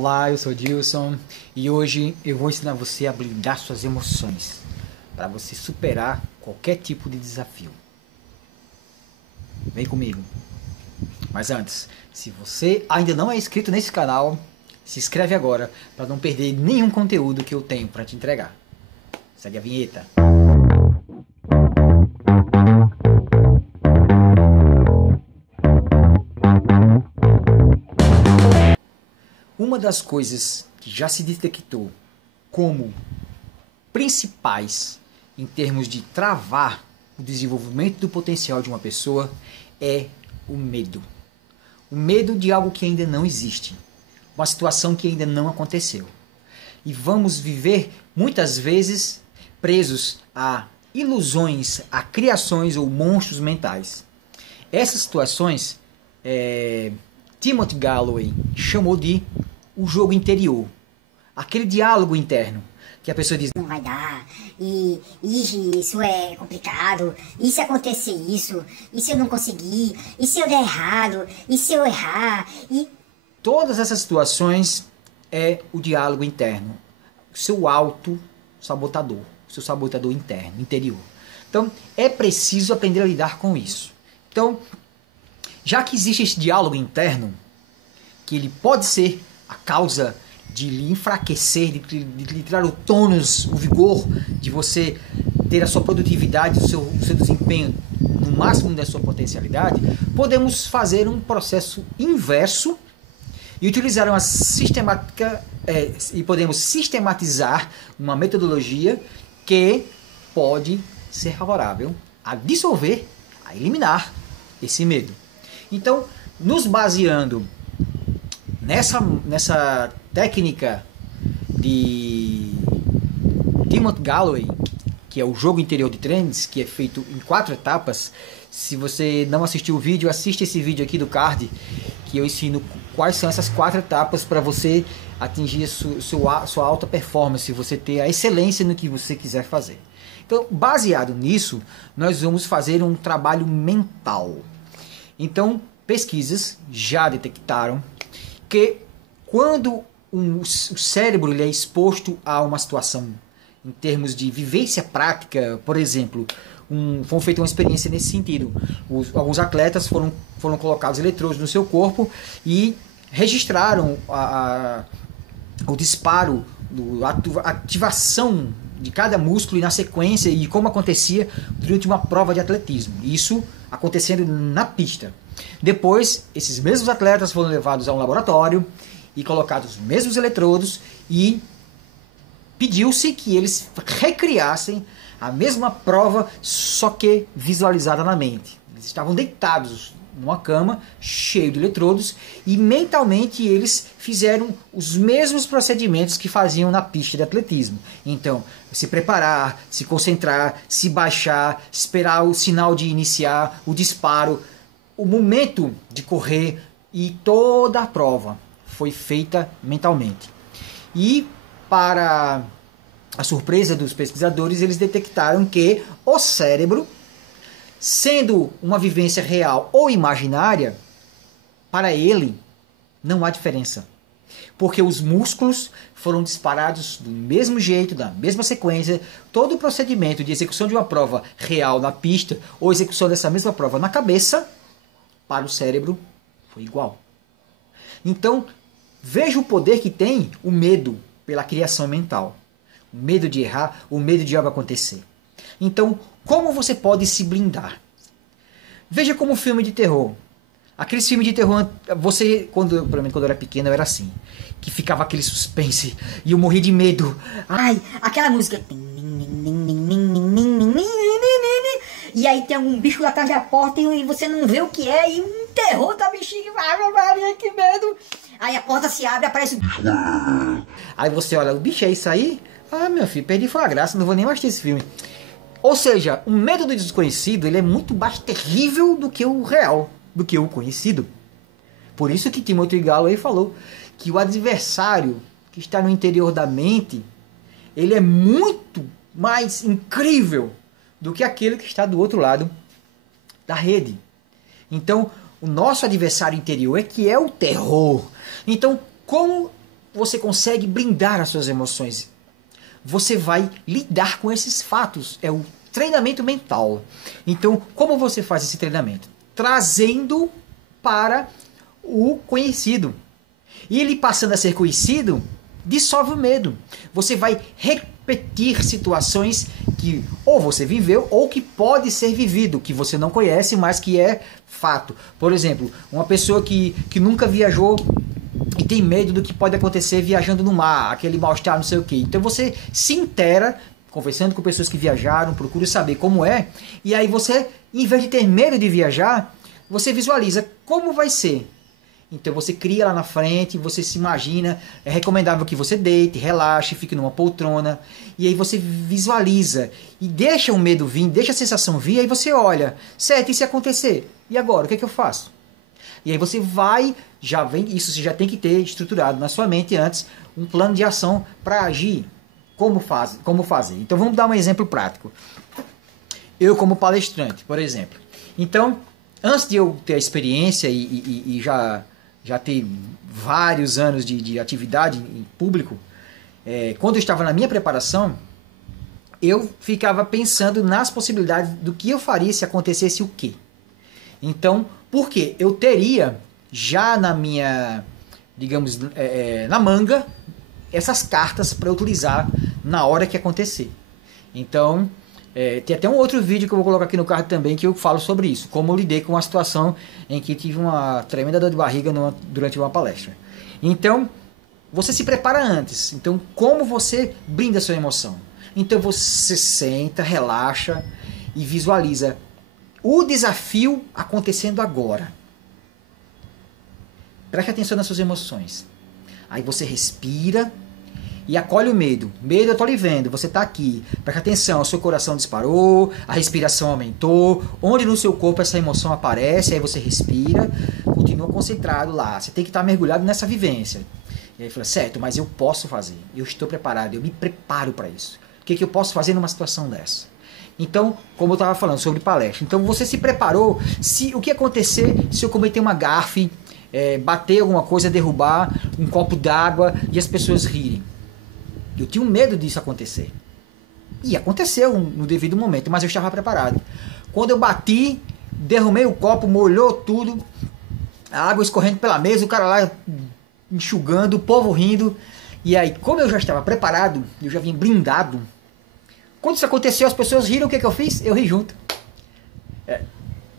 Olá, eu sou o Dilson e hoje eu vou ensinar você a blindar suas emoções para você superar qualquer tipo de desafio. Vem comigo. Mas antes, se você ainda não é inscrito nesse canal, se inscreve agora para não perder nenhum conteúdo que eu tenho para te entregar. Segue a vinheta. Uma das coisas que já se detectou como principais em termos de travar o desenvolvimento do potencial de uma pessoa é o medo. O medo de algo que ainda não existe, uma situação que ainda não aconteceu. E vamos viver muitas vezes presos a ilusões, a criações ou monstros mentais. Essas situações, Timothy Galloway chamou de o jogo interior, aquele diálogo interno, que a pessoa diz: não vai dar, e isso é complicado, e se acontecer isso, e se eu não conseguir, e se eu der errado, e se eu errar, e... Todas essas situações é o diálogo interno, o seu auto-sabotador, o seu sabotador interno, interior. Então, é preciso aprender a lidar com isso. Então, já que existe esse diálogo interno, que ele pode ser a causa de lhe enfraquecer, de lhe tirar o tônus, o vigor, de você ter a sua produtividade, o seu desempenho no máximo da sua potencialidade, podemos fazer um processo inverso e utilizar uma sistemática, e podemos sistematizar uma metodologia que pode ser favorável a dissolver, a eliminar esse medo. Então, nos baseando nessa técnica de Timothy Galloway, que é o jogo interior de trends, que é feito em 4 etapas. Se você não assistiu o vídeo, assiste esse vídeo aqui do card, que eu ensino quais são essas 4 etapas para você atingir sua alta performance, você ter a excelência no que você quiser fazer. Então, baseado nisso, nós vamos fazer um trabalho mental. Então, pesquisas já detectaram que quando o cérebro ele é exposto a uma situação em termos de vivência prática, por exemplo, foi feita uma experiência nesse sentido. Alguns atletas foram colocados eletrodos no seu corpo e registraram o disparo, a ativação de cada músculo e na sequência e como acontecia durante uma prova de atletismo. Isso acontecendo na pista. Depois, esses mesmos atletas foram levados a um laboratório e colocados os mesmos eletrodos e pediu-se que eles recriassem a mesma prova, só que visualizada na mente. Eles estavam deitados numa cama, cheio de eletrodos, e mentalmente eles fizeram os mesmos procedimentos que faziam na pista de atletismo. Então, se preparar, se concentrar, se baixar, esperar o sinal de iniciar, o disparo, o momento de correr, e toda a prova foi feita mentalmente. E, para a surpresa dos pesquisadores, eles detectaram que o cérebro, sendo uma vivência real ou imaginária, para ele não há diferença. Porque os músculos foram disparados do mesmo jeito, da mesma sequência. Todo o procedimento de execução de uma prova real na pista ou execução dessa mesma prova na cabeça, para o cérebro, foi igual. Então, veja o poder que tem o medo pela criação mental. O medo de errar, o medo de algo acontecer. Então, como você pode se blindar? Veja como filme de terror. Aqueles filmes de terror, pelo menos quando eu era pequeno, eu era assim. Que ficava aquele suspense e eu morri de medo. Ai, aquela música... E aí tem um bicho lá atrás da porta e você não vê o que é, e um terror da bichinha. Ai, Maria, que medo. Aí a porta se abre, aparece o bicho. Aí você olha, o bicho é isso aí? Ah, meu filho, perdi foi a graça, não vou nem mais ter esse filme. Ou seja, o medo do desconhecido ele é muito mais terrível do que o real, do que o conhecido. Por isso que Timothy Galloway falou que o adversário que está no interior da mente, ele é muito mais incrível do que aquele que está do outro lado da rede. Então, o nosso adversário interior é que é o terror. Então, como você consegue blindar as suas emoções? Você vai lidar com esses fatos. É o treinamento mental. Então, como você faz esse treinamento? Trazendo para o conhecido. E ele passando a ser conhecido, dissolve o medo. Você vai repetir situações que ou você viveu ou que pode ser vivido, que você não conhece, mas que é fato. Por exemplo, uma pessoa que nunca viajou e tem medo do que pode acontecer viajando no mar, aquele mal-estar, não sei o que. Então você se inteira, conversando com pessoas que viajaram, procura saber como é, e aí você, em vez de ter medo de viajar, você visualiza como vai ser. Então você cria lá na frente, você se imagina, é recomendável que você deite, relaxe, fique numa poltrona, e aí você visualiza, e deixa o medo vir, deixa a sensação vir, aí você olha, certo, e se acontecer? E agora, o que é que eu faço? E aí você vai, já vem, isso você já tem que ter estruturado na sua mente antes, um plano de ação para agir, como fazer. Então vamos dar um exemplo prático. Eu como palestrante, por exemplo. Então, antes de eu ter a experiência e já ter vários anos de atividade em público, quando eu estava na minha preparação, eu ficava pensando nas possibilidades do que eu faria se acontecesse o quê. Então, por quê? Eu teria já na minha, digamos, na manga, essas cartas para utilizar na hora que acontecer. Então, tem até um outro vídeo que eu vou colocar aqui no card também que eu falo sobre isso, como eu lidei com uma situação em que tive uma tremenda dor de barriga durante uma palestra. Então, você se prepara antes. Então, como você brinda a sua emoção? Então, você senta, relaxa e visualiza o desafio acontecendo agora. Preste atenção nas suas emoções. Aí você respira e acolhe o medo. Medo, eu tô lhe vendo, você tá aqui. Preste atenção, o seu coração disparou, a respiração aumentou. Onde no seu corpo essa emoção aparece, aí você respira, continua concentrado lá. Você tem que estar mergulhado nessa vivência. E aí fala, certo, mas eu posso fazer. Eu estou preparado, eu me preparo para isso. O que eu posso fazer numa situação dessa? Então, como eu estava falando sobre palestra. Então, você se preparou. O que acontecer se eu cometer uma gafe, bater alguma coisa, derrubar um copo d'água e as pessoas rirem? Eu tinha medo disso acontecer. E aconteceu no devido momento, mas eu estava preparado. Quando eu bati, derrumei o copo, molhou tudo, a água escorrendo pela mesa, o cara lá enxugando, o povo rindo. E aí, como eu já estava preparado, eu já vinha blindado. Quando isso aconteceu, as pessoas riram, o que eu fiz? Eu ri junto.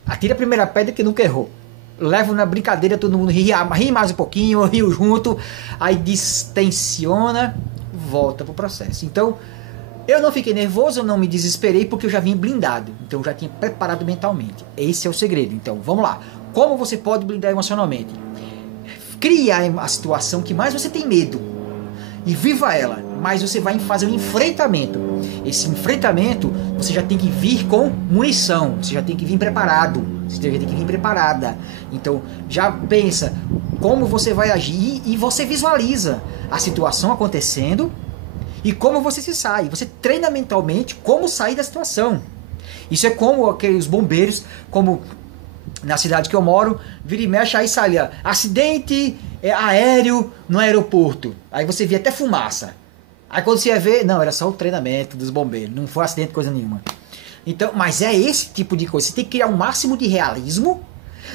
Atira a primeira pedra que nunca errou. Levo na brincadeira, todo mundo ri mais um pouquinho, eu rio junto, aí distensiona, volta pro processo. Então, eu não fiquei nervoso, eu não me desesperei, porque eu já vinha blindado. Então, eu já tinha preparado mentalmente. Esse é o segredo. Então, vamos lá. Como você pode blindar emocionalmente? Cria a situação que mais você tem medo e viva ela, mas você vai fazer um enfrentamento. Esse enfrentamento, você já tem que vir com munição, você já tem que vir preparado, você já tem que vir preparada. Então, já pensa como você vai agir e você visualiza a situação acontecendo e como você se sai. Você treina mentalmente como sair da situação. Isso é como aqueles bombeiros, como na cidade que eu moro, vira e mexe, aí sai ali, acidente aéreo no aeroporto. Aí você via até fumaça. Aí quando você ia ver, não, era só o treinamento dos bombeiros, não foi acidente, coisa nenhuma. Então, mas é esse tipo de coisa. Você tem que criar um máximo de realismo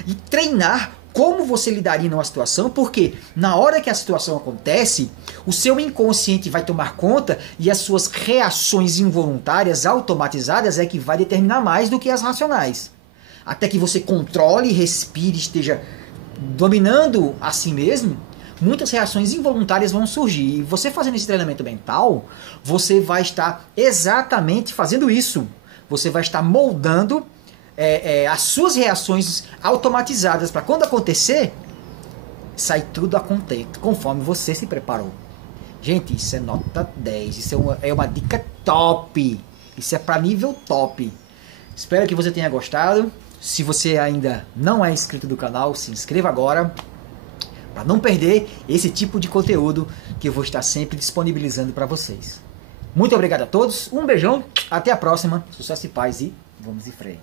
e treinar como você lidaria numa situação, porque na hora que a situação acontece, o seu inconsciente vai tomar conta e as suas reações involuntárias, automatizadas, é que vai determinar mais do que as racionais. Até que você controle, respire, esteja dominando a si mesmo, muitas reações involuntárias vão surgir. E você fazendo esse treinamento mental, você vai estar exatamente fazendo isso. Você vai estar moldando as suas reações automatizadas para quando acontecer, sai tudo a contento, conforme você se preparou. Gente, isso é nota 10. Isso é uma dica top. Isso é para nível top. Espero que você tenha gostado. Se você ainda não é inscrito do canal, se inscreva agora para não perder esse tipo de conteúdo que eu vou estar sempre disponibilizando para vocês. Muito obrigado a todos, um beijão, até a próxima, sucesso e paz e vamos em frente.